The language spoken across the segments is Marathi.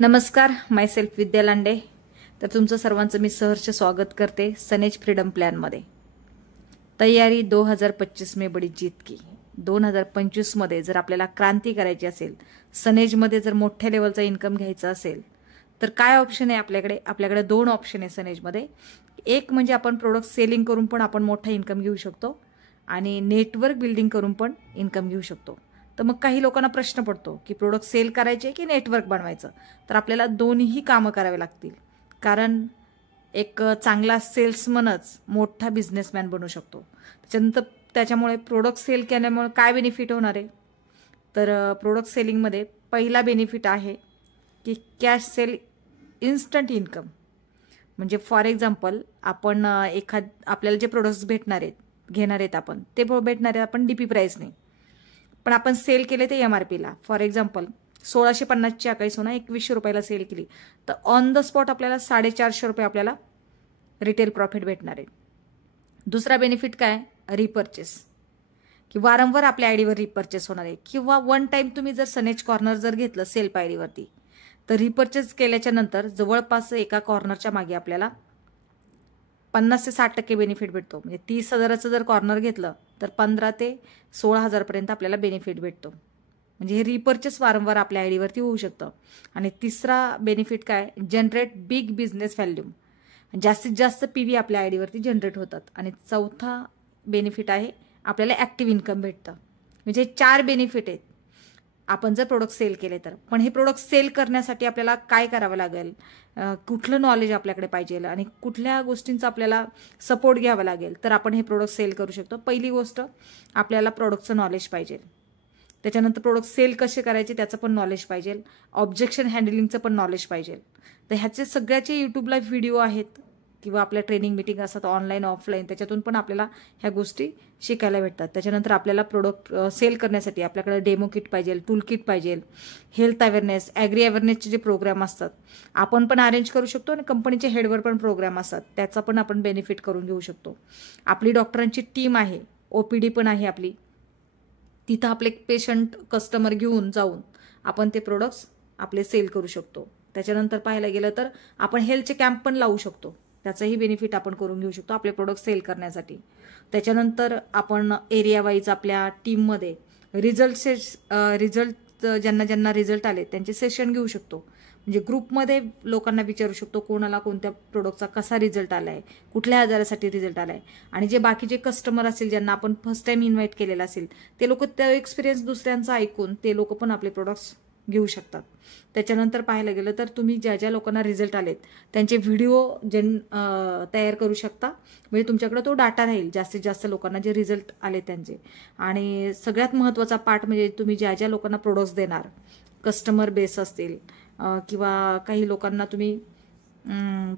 नमस्कार, माय सेल्फ विद्या लांडे. तर तुमचं सर्वांचं मी सहर्ष स्वागत करते सनेज फ्रीडम प्लॅनमध्ये. तयारी 2025 में बड़ी जीत की. 2025 मध्ये जर आपल्याला क्रांती करायची असेल, सनेजमध्ये जर मोठ्या लेवलचा इन्कम घ्यायचा असेल, तर काय ऑप्शन आहे आपल्याकडे दोन ऑप्शन आहे सनेजमध्ये. एक म्हणजे आपण प्रोडक्ट सेलिंग करून पण आपण मोठा इन्कम घेऊ शकतो आणि नेटवर्क बिल्डिंग करून पण इन्कम घेऊ शकतो. तर मग काही लोकांना प्रश्न पडतो की प्रोडक्ट सेल करायचे की नेटवर्क बनवायचं. तर आपल्याला दोन्ही कामं करावे लागतील, कारण एक चांगला सेल्समनच मोठा बिझनेसमॅन बनू शकतो. त्याच्यामुळे प्रोडक्ट सेल केल्यामुळे काय बेनिफिट होणार आहे, तर प्रोडक्ट सेलिंगमध्ये पहिला बेनिफिट आहे की कॅश सेल इन्स्टंट इन्कम. म्हणजे फॉर एक्झाम्पल आपण आपल्याला जे प्रोडक्ट्स घेणार आहेत आपण ते भेटणार आहेत आपण DP प्राईसने, पण आपण सेल केले ते MRP ला. फॉर एक्झाम्पल 1650ची अकाई सोना 2100 रुपयाला सेल केली तर ऑन द स्पॉट आपल्याला 450 रुपये आपल्याला रिटेल प्रॉफिट भेटणार आहे. दुसरा बेनिफिट काय, रिपर्चेस, की वारंवार आपल्या आयडीवर रिपर्चेस होणार आहे. किंवा वन टाइम तुम्ही जर सनेज कॉर्नर जर घेतलं सेल्फ आयडीवरती, तर रिपर्चेस केल्याच्या नंतर जवळपास एका कॉर्नरच्या मागे आपल्याला 50 ते 60% बेनिफिट भेटतो. म्हणजे 30,000चं जर कॉर्नर घेतलं तर 15 ते 16,000 पर्यंत आपल्याला बेनिफिट भेटतो. म्हणजे हे रिपर्चेस वारंवार आपल्या आयडीवरती होऊ शकतं. आणि तिसरा बेनिफिट काय, जनरेट बिग बिझनेस व्हॅल्यूम, जास्तीत जास्त PV आपल्या आयडीवरती जनरेट होतात. आणि चौथा बेनिफिट आहे आपल्याला ॲक्टिव्ह इन्कम भेटतं. म्हणजे 4 बेनिफिट आहेत आपण जर प्रोडक्ट सेल केले तर. पण हे प्रोडक्ट सेल करण्यासाठी आपल्याला काय करावं लागेल, कुठलं नॉलेज आपल्याकडे पाहिजे आणि कुठल्या गोष्टींचा आपल्याला सपोर्ट घ्यावा लागेल तर आपण हे प्रोडक्ट सेल करू शकतो. पहिली गोष्ट, आपल्याला प्रोडक्टचं नॉलेज पाहिजे. त्याच्यानंतर प्रोडक्ट सेल कसे करायचे त्याचं पण नॉलेज पाहिजे. ऑब्जेक्शन हँडलिंगचं पण नॉलेज पाहिजे. तर ह्याचे सगळ्याचे यूट्यूबला व्हिडिओ आहेत किंवा आपल्या ट्रेनिंग मीटिंग असतात ऑनलाईन ऑफलाईन, त्याच्यातून पण आपल्याला ह्या गोष्टी शिकायला भेटतात. त्याच्यानंतर आपल्याला प्रोडक्ट सेल करण्यासाठी आपल्याकडे डेमो किट पाहिजे, टूल किट पाहिजे, हेल्थ अवेअरनेस, ॲग्री अवेअरनेसचे जे प्रोग्राम असतात आपण पण अरेंज करू शकतो आणि कंपनीच्या हेडवर पण प्रोग्राम असतात, त्याचा पण आपण बेनिफिट करून घेऊ शकतो. आपली डॉक्टरांची टीम आहे, OPD पण आहे आपली, तिथं आपले पेशंट कस्टमर घेऊन जाऊन आपण ते प्रोडक्ट्स आपले सेल करू शकतो. त्याच्यानंतर पाहायला गेलं तर आपण हेल्थचे कॅम्प पण लावू शकतो, त्याचाही बेनिफिट आपण करून घेऊ शकतो आपले प्रोडक्ट सेल करण्यासाठी. त्याच्यानंतर आपण एरिया वाईज आपल्या टीममध्ये रिझल्ट ज्यांना रिझल्ट आले त्यांचे सेशन घेऊ शकतो. म्हणजे ग्रुपमध्ये लोकांना विचारू शकतो कोणाला कोणत्या प्रोडक्टचा कसा रिझल्ट आला आहे, कुठल्या आजारासाठी रिझल्ट आला आहे. आणि जे बाकीचे कस्टमर असेल ज्यांना आपण फर्स्ट टाइम इन्व्हाइट केलेलं असेल ते लोक त्या एक्सपिरियन्स दुसऱ्यांचा ऐकून ते लोक पण आपले प्रोडक्ट्स घेऊ शकतात. त्याच्यानंतर पाहायला गेलं तर तुम्ही ज्या लोकांना रिझल्ट आलेत त्यांचे व्हिडिओ तयार करू शकता. म्हणजे तुमच्याकडे तो डाटा राहील जास्तीत जास्त लोकांना जे रिझल्ट आले त्यांचे. आणि सगळ्यात महत्त्वाचा पार्ट म्हणजे तुम्ही ज्या लोकांना प्रोडक्ट्स देणार, कस्टमर बेस असतील किंवा काही लोकांना तुम्ही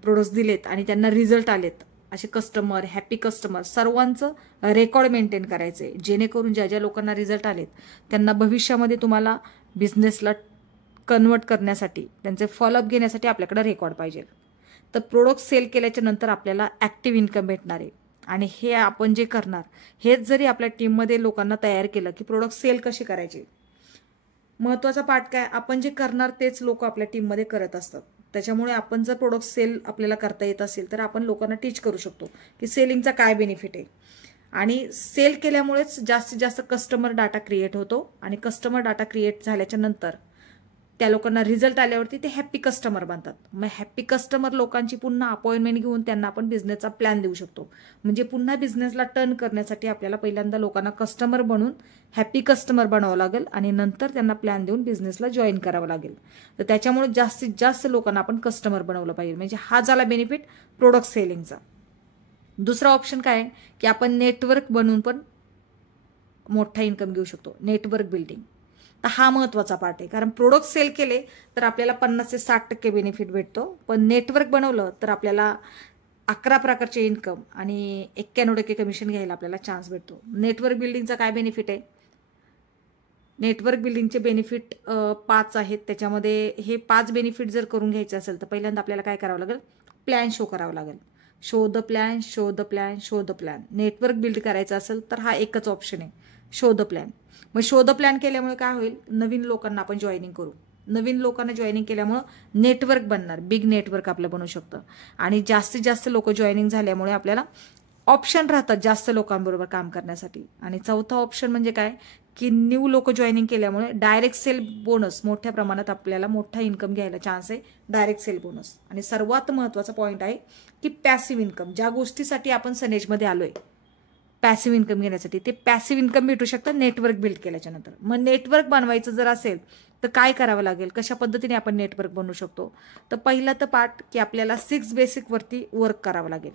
प्रोडक्ट्स दिलेत आणि त्यांना रिझल्ट आलेत, असे कस्टमर, हॅपी कस्टमर सर्वांचं रेकॉर्ड मेंटेन करायचे, जेणेकरून ज्या लोकांना रिझल्ट आलेत त्यांना भविष्यामध्ये तुम्हाला बिझनेसला कन्वर्ट करण्यासाठी त्यांचे फॉलोअप घेण्यासाठी आपल्याकडे रेकॉर्ड पाहिजे. तर प्रोडक्ट सेल केल्याच्या नंतर आपल्याला ॲक्टिव्ह इन्कम भेटणार आहे. आणि हे आपण जे करणार हेच जरी आपल्या टीममध्ये लोकांना तयार केलं की प्रोडक्ट सेल कसे करायचे, महत्त्वाचा पार्ट काय, आपण जे करणार तेच लोक आपल्या टीममध्ये करत असतात. त्याच्यामुळे आपण जर प्रोडक्ट सेल आपल्याला करता येत असेल तर आपण लोकांना टीच करू शकतो की सेलिंगचा काय बेनिफिट आहे. आणि सेल केल्यामुळेच जास्तीत जास्त कस्टमर डाटा क्रिएट होतो. आणि कस्टमर डाटा क्रिएट झाल्याच्या नंतर त्या लोकांना रिझल्ट आल्यावरती ते हॅपी कस्टमर बनतात. मग हॅपी कस्टमर लोकांची पुन्हा अपॉइंटमेंट घेऊन त्यांना आपण बिझनेसचा प्लॅन देऊ शकतो. म्हणजे पुन्हा बिझनेसला टर्न करण्यासाठी आपल्याला पहिल्यांदा लोकांना कस्टमर बनून हॅपी कस्टमर बनावं लागेल आणि नंतर त्यांना प्लॅन देऊन बिझनेसला जॉईन करावं लागेल. तर त्याच्यामुळे जास्तीत जास्त लोकांना आपण कस्टमर बनवलं पाहिजे. म्हणजे हा झाला बेनिफिट प्रोडक्ट सेलिंगचा. दुसरा ऑप्शन काय आहे की आपण नेटवर्क बनवून पण मोठा इन्कम घेऊ शकतो, नेटवर्क बिल्डिंग. तर हा महत्त्वाचा पार्ट आहे, कारण प्रोडक्ट सेल केले तर आपल्याला 50 ते 60% बेनिफिट भेटतो, पण नेटवर्क बनवलं तर आपल्याला 11 प्रकारचे इन्कम आणि 91% कमिशन घ्यायला आपल्याला चान्स भेटतो. नेटवर्क बिल्डिंगचा काय बेनिफिट आहे, नेटवर्क बिल्डिंगचे बेनिफिट 5 आहेत. त्याच्यामध्ये हे 5 बेनिफिट जर करून घ्यायचे असेल तर पहिल्यांदा आपल्याला काय करावं लागेल, प्लॅन शो करावं लागेल. Show the plan, show the plan, show the plan. Network build करायचं असेल तर हा एकच ऑप्शन आहे, शो द प्लॅन. मग शो द प्लॅन केल्यामुळे काय होईल, नवीन लोकांना आपण जॉईनिंग करू. नवीन लोकांना जॉईनिंग केल्यामुळं नेटवर्क बनणार, बिग नेटवर्क आपलं बनू शकतं. आणि जास्तीत जास्त लोक जॉईनिंग झाल्यामुळे आपल्याला ऑप्शन राहतात जास्त लोकांबरोबर काम करण्यासाठी. आणि चौथा ऑप्शन म्हणजे काय की न्यू लोक जॉईनिंग केल्यामुळे डायरेक्ट सेल बोनस मोठ्या प्रमाणात आपल्याला मोठा इन्कम घ्यायला चान्स आहे, डायरेक्ट सेल बोनस. आणि सर्वात महत्त्वाचा पॉईंट आहे की पॅसिव्ह इन्कम. ज्या गोष्टीसाठी आपण सनेजमध्ये आलोय पॅसिव्ह इन्कम घेण्यासाठी, ते पॅसिव्ह इन्कम भेटू शकतं नेटवर्क बिल्ड केल्याच्या नंतर. मग नेटवर्क बनवायचं जर असेल तर काय करावं लागेल, कशा पद्धतीने आपण नेटवर्क बनवू शकतो. तर पहिला तर पार्ट की आपल्याला 6 बेसिक वरती वर्क करावं लागेल.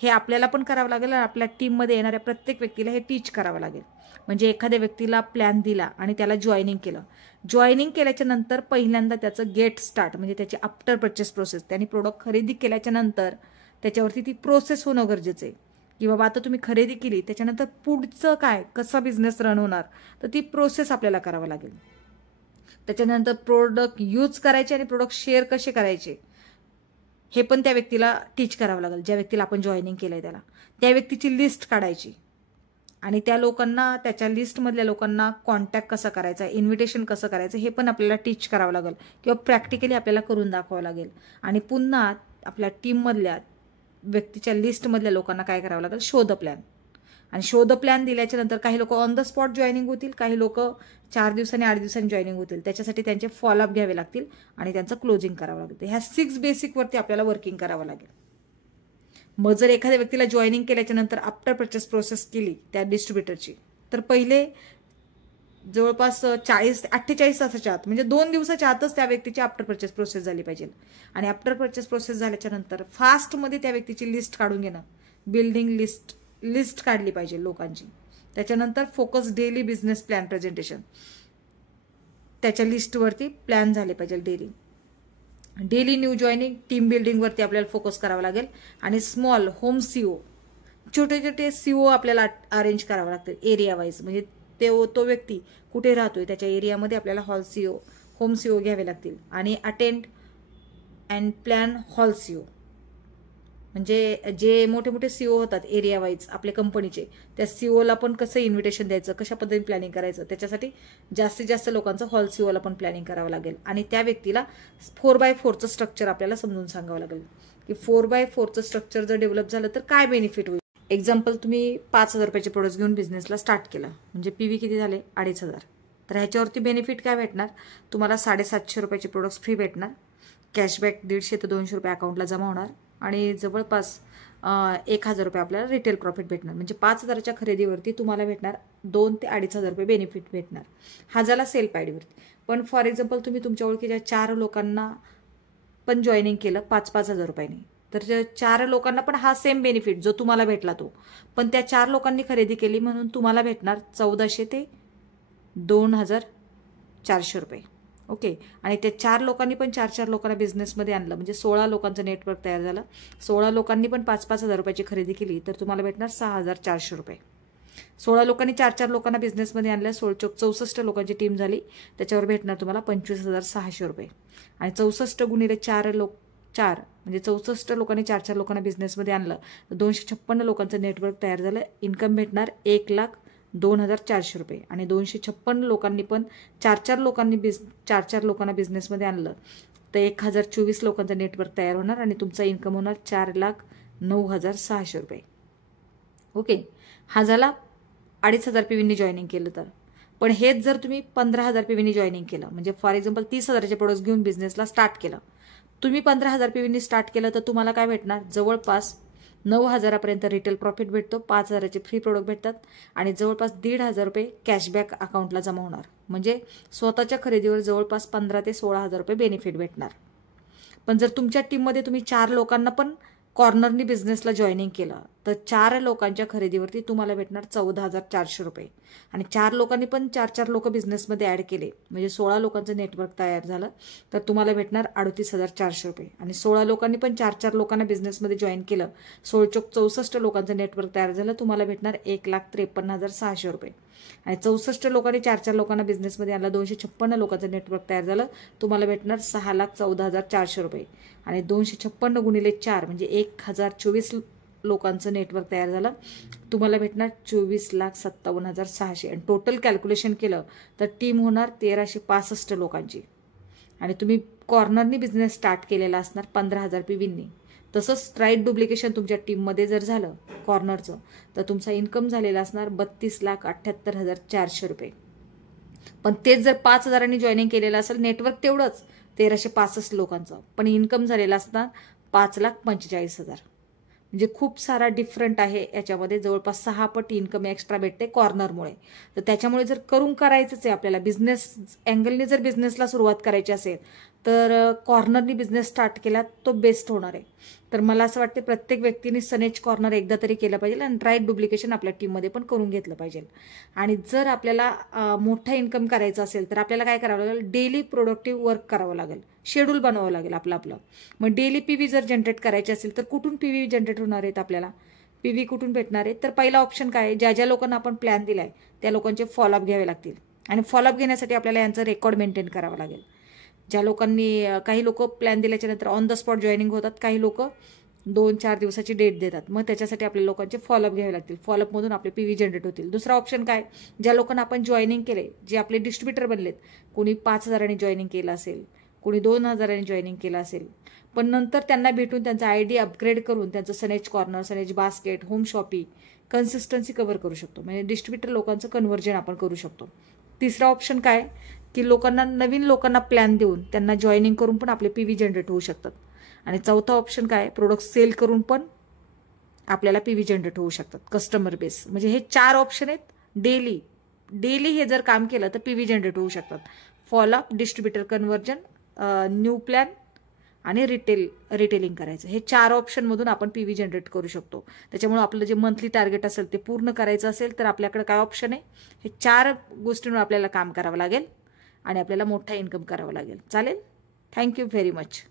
हे आपल्याला पण करावं लागेल आणि आपल्या टीममध्ये येणाऱ्या प्रत्येक व्यक्तीला हे टीच करावं लागेल. म्हणजे एखाद्या व्यक्तीला प्लॅन दिला आणि त्याला जॉईनिंग केलं, जॉईनिंग केल्याच्या नंतर पहिल्यांदा त्याचं गेट स्टार्ट म्हणजे त्याची आफ्टर परचेस प्रोसेस, त्यांनी प्रोडक्ट खरेदी केल्याच्या नंतर त्याच्यावरती ती प्रोसेस होणं गरजेचं आहे. की बाबा आता तुम्ही खरेदी केली त्याच्यानंतर पुढचं काय, कसा बिझनेस रन होणार, तर ती प्रोसेस आपल्याला करावं लागेल. त्याच्यानंतर प्रोडक्ट यूज करायचे आणि प्रोडक्ट शेअर कसे करायचे हे पण त्या व्यक्तीला टीच करावं लागेल. ज्या व्यक्तीला आपण जॉईनिंग केलंय त्याला त्या व्यक्तीची लिस्ट काढायची आणि त्या लोकांना, त्याच्या लिस्टमधल्या लोकांना कॉन्टॅक्ट कसं करायचा, इन्व्हिटेशन कसं करायचं हे पण आपल्याला टीच करावं लागेल किंवा प्रॅक्टिकली आपल्याला करून दाखवावं लागेल. आणि पुन्हा आपल्या टीममधल्या व्यक्तीच्या लिस्टमधल्या लोकांना काय करावं लागेल, शोध प्लॅन. आणि शोध प्लॅन दिल्याच्या नंतर काही लोक ऑन द स्पॉट जॉईनिंग होतील, काही लोक 4 दिवसांनी 8 दिवसांनी जॉईनिंग होतील. त्याच्यासाठी त्यांचे फॉलोअप घ्यावे लागतील आणि त्यांचं क्लोजिंग करावं लागतं. ह्या 6 बेसिकवरती आपल्याला वर्किंग करावं लागेल. मग जर एखाद्या व्यक्तीला जॉईनिंग केल्याच्या नंतर आफ्टर परचेस प्रोसेस केली त्या डिस्ट्रीब्युटरची, तर पहिले जवळपास 48 तासाच्या आत म्हणजे 2 दिवसाच्या आतच त्या व्यक्तीची आफ्टर परचेस प्रोसेस झाली पाहिजे. आणि आफ्टर परचेस प्रोसेस झाल्याच्या नंतर फास्टमध्ये त्या व्यक्तीची लिस्ट काढून घेणं, बिल्डिंग लिस्ट काढली पाहिजे लोकांची. त्याच्यानंतर focus daily business plan presentation, त्याच्या लिस्टवरती प्लॅन झाले पाहिजे. डेली न्यू जॉईनिंग, टीम बिल्डिंगवरती आपल्याला फोकस करावा लागेल. आणि स्मॉल होम सीओ, छोटे छोटे सीओ आपल्याला अरेंज करावं लागतील एरिया वाईज. म्हणजे तो व्यक्ती कुठे राहतोय त्याच्या एरियामध्ये आपल्याला हॉल सीओ, होम सीओ घ्यावे लागतील. आणि attend and plan hall CO, म्हणजे जे मोठे मोठे सीओ होतात एरिया वाईज आपल्या कंपनीचे, त्या सीओला पण कसं इन्व्हिटेशन द्यायचं, कशा पद्धतीने प्लॅनिंग करायचं, त्याच्यासाठी जास्तीत जास्त लोकांचं हॉल सीओला पण प्लॅनिंग करावं लागेल. आणि त्या व्यक्तीला 4x4चं स्ट्रक्चर आपल्याला समजून सांगावं लागेल की 4x4चं स्ट्रक्चर जर डेव्हलप झालं तर काय बेनिफिट होईल. एक्झाम्पल, तुम्ही 5,000 रुपयाचे प्रोडक्ट्स घेऊन बिझनेसला स्टार्ट केला, म्हणजे पीव्ही किती झाले 2,500. तर ह्याच्यावरती बेनिफिट काय भेटणार, तुम्हाला 750 रुपयाचे प्रोडक्ट्स फ्री भेटणार, कॅशबॅक 150 ते 200 रुपये अकाउंटला जमा होणार आणि जवळपास 1,000 रुपये आपल्याला रिटेल प्रॉफिट भेटणार. म्हणजे 5,000च्या खरेदीवरती तुम्हाला भेटणार 2,000 ते 2,500 रुपये बेनिफिट भेटणार. हा झाला सेल पायडीवरती. पण फॉर एक्झाम्पल तुम्ही तुमच्या ओळखीच्या 4 लोकांना पण जॉईनिंग केलं 5,000 रुपयांनी, तर 4 लोकांना पण हा सेम बेनिफिट जो तुम्हाला भेटला तो, पण त्या 4 लोकांनी खरेदी केली म्हणून तुम्हाला भेटणार 1,400 ते 2,400 रुपये. ओके. आणि त्या 4 लोकांनी पण 4 लोकांना बिझनेसमध्ये आणलं, म्हणजे 16 लोकांचं नेटवर्क तयार झालं. 16 लोकांनी पण 5,000 रुपयाची खरेदी केली तर तुम्हाला भेटणार 6,400 रुपये. 16 लोकांनी 4 लोकांना बिझनेसमध्ये आणल्या, 64 लोकांची टीम झाली, त्याच्यावर भेटणार तुम्हाला 25,600 रुपये. आणि 64 गुणिले 4 म्हणजे 64 लोकांनी 4 लोकांना बिझनेसमध्ये आणलं तर 256 लोकांचं नेटवर्क तयार झालं. इन्कम भेटणार 1,02,400 रुपये. आणि 256 लोकांनी पण 4 लोकांना बिझनेसमध्ये आणलं तर 1,024 लोकांचं नेटवर्क तयार होणार आणि तुमचा इन्कम होणार 4,09,600 रुपये. ओके. हा झाला 2,500 पीव्हीनी जॉईनिंग केलं तर. पण हेच जर तुम्ही 15,000 पीव्हीनी जॉईनिंग केलं, म्हणजे फॉर एक्झाम्पल 30,000चे प्रोडक्ट्स घेऊन बिझनेसला स्टार्ट केलं, तुम्ही 15,000 पीव्हीनी स्टार्ट केलं तर तुम्हाला काय भेटणार, जवळपास 9,000पर्यंत रिटेल प्रॉफिट भेटतो, 5,000चे फ्री प्रोडक्ट भेटतात आणि जवळपास 1,500 रुपये कॅशबॅक अकाउंटला जमा होणार. म्हणजे स्वतःच्या खरेदीवर जवळपास 15,000 ते 16,000 रुपये बेनिफिट भेटणार. पण जर तुमच्या टीममध्ये तुम्ही 4 लोकांना पण कॉर्नरनी बिझनेसला जॉईनिंग केलं तर 4 लोकांच्या खरेदीवरती तुम्हाला भेटणार 14,400 रुपये. आणि 4 लोकांनी पण 4 लोक बिझनेसमध्ये ऍड केले, म्हणजे 16 लोकांचं नेटवर्क तयार झालं तर तुम्हाला भेटणार 38,400 रुपये. आणि 16 लोकांनी पण 4 लोकांना बिझनेसमध्ये जॉईन केलं, 64 लोकांचं नेटवर्क तयार झालं, तुम्हाला भेटणार 1,53,600 रुपये. आणि 64 लोकांनी 4 लोकांना बिझनेसमध्ये आणलं, 256 लोकांचं नेटवर्क तयार झालं, तुम्हाला भेटणार 6,14,400 रुपये. आणि 256 गुणिले 4 म्हणजे 1,024 लोकांचं नेटवर्क तयार झालं, तुम्हाला भेटणार 24,57,600. आणि टोटल कॅल्क्युलेशन केलं तर टीम होणार 1,365 लोकांची. आणि तुम्ही कॉर्नरनी बिझनेस स्टार्ट केलेला असणार 15,000 PVनी. तसंच स्ट्राईट डुप्लिकेशन तुमच्या टीममध्ये जर झालं कॉर्नरचं, तर तुमचा इन्कम झालेला असणार 32,78,400 रुपये. पण तेच जर 5,000 जॉईनिंग केलेलं असेल, नेटवर्क तेवढंच 1,365 लोकांचं, पण इन्कम झालेला असणार 5,45,000. म्हणजे खूप सारा डिफरंट आहे याच्यामध्ये. जवळपास 6 पट इन्कम एक्स्ट्रा भेटते कॉर्नरमुळे. तर त्याच्यामुळे जर करायचंच आहे आपल्याला, बिझनेस अँगलने जर बिझनेसला सुरुवात करायची असेल, तर कॉर्नरनी बिझनेस स्टार्ट केला तो बेस्ट होणार आहे. तर मला असं वाटतं प्रत्येक व्यक्तीने सनेज कॉर्नर एकदा तरी केलं पाहिजे आणि राईट डुप्लिकेशन आपल्या टीममध्ये पण करून घेतलं पाहिजे. आणि जर आपल्याला मोठा इन्कम करायचा असेल, तर आपल्याला काय करावं लागेल, डेली प्रोडक्टिव्ह वर्क करावं लागेल, शेड्यूल बनवावं लागेल आपलं. मग डेली PV जर जनरेट करायचे असेल, तर कुठून PV जनरेट होणार आहेत आपल्याला, PV कुठून भेटणार आहे? तर पहिला ऑप्शन काय आहे, ज्या लोकांना आपण प्लॅन दिलाय त्या लोकांचे फॉलोअप घ्यावे लागतील. आणि फॉलोअप घेण्यासाठी आपल्याला यांचं रेकॉर्ड मेंटेन करावं लागेल. ज्या लोकांनी, काही लोक प्लॅन दिल्याच्या नंतर ऑन द स्पॉट जॉईनिंग होतात, काही लोक 2-4 दिवसाची डेट देतात. मग त्याच्यासाठी आपल्या लोकांचे फॉलोअप घ्यावे लागतील. फॉलोअपमधून आपले PV जनरेट होतील. दुसरा ऑप्शन काय, ज्या लोकांना आपण जॉईनिंग केले, जे आपले डिस्ट्रीब्युटर बनलेत, कोणी 5,000 जॉईनिंग केलं असेल, कोणी 2,000 जॉईनिंग केलं असेल, पण नंतर त्यांना भेटून त्यांचा ID अपग्रेड करून त्यांचं signage corner, signage basket, home shopping, consistency cover करू शकतो. म्हणजे डिस्ट्रीब्युटर लोकांचं कन्व्हर्जन आपण करू शकतो. तिसरा ऑप्शन काय, की नवीन लोकांना प्लॅन देऊन त्यांना जॉईनिंग करून पण आपले PV जनरेट होऊ शकतात. आणि चौथा ऑप्शन काय, प्रोडक्ट सेल करून पण आपल्याला PV जनरेट होऊ शकतात, कस्टमर बेस. म्हणजे हे 4 ऑप्शन आहेत. डेली हे जर काम केलं तर PV जनरेट होऊ शकतात. Follow up, distributor conversion, new plan आणि रिटेलिंग करायचं. हे 4 ऑप्शनमधून आपण PV जनरेट करू शकतो. त्याच्यामुळे आपलं जे मंथली टार्गेट असेल ते पूर्ण करायचं असेल, तर आपल्याकडे काय ऑप्शन आहे, हे 4 गोष्टींवर आपल्याला काम करावं लागेल आणि आपल्याला मोठा इन्कम करावा लागेल. चालेल. Thank you very much.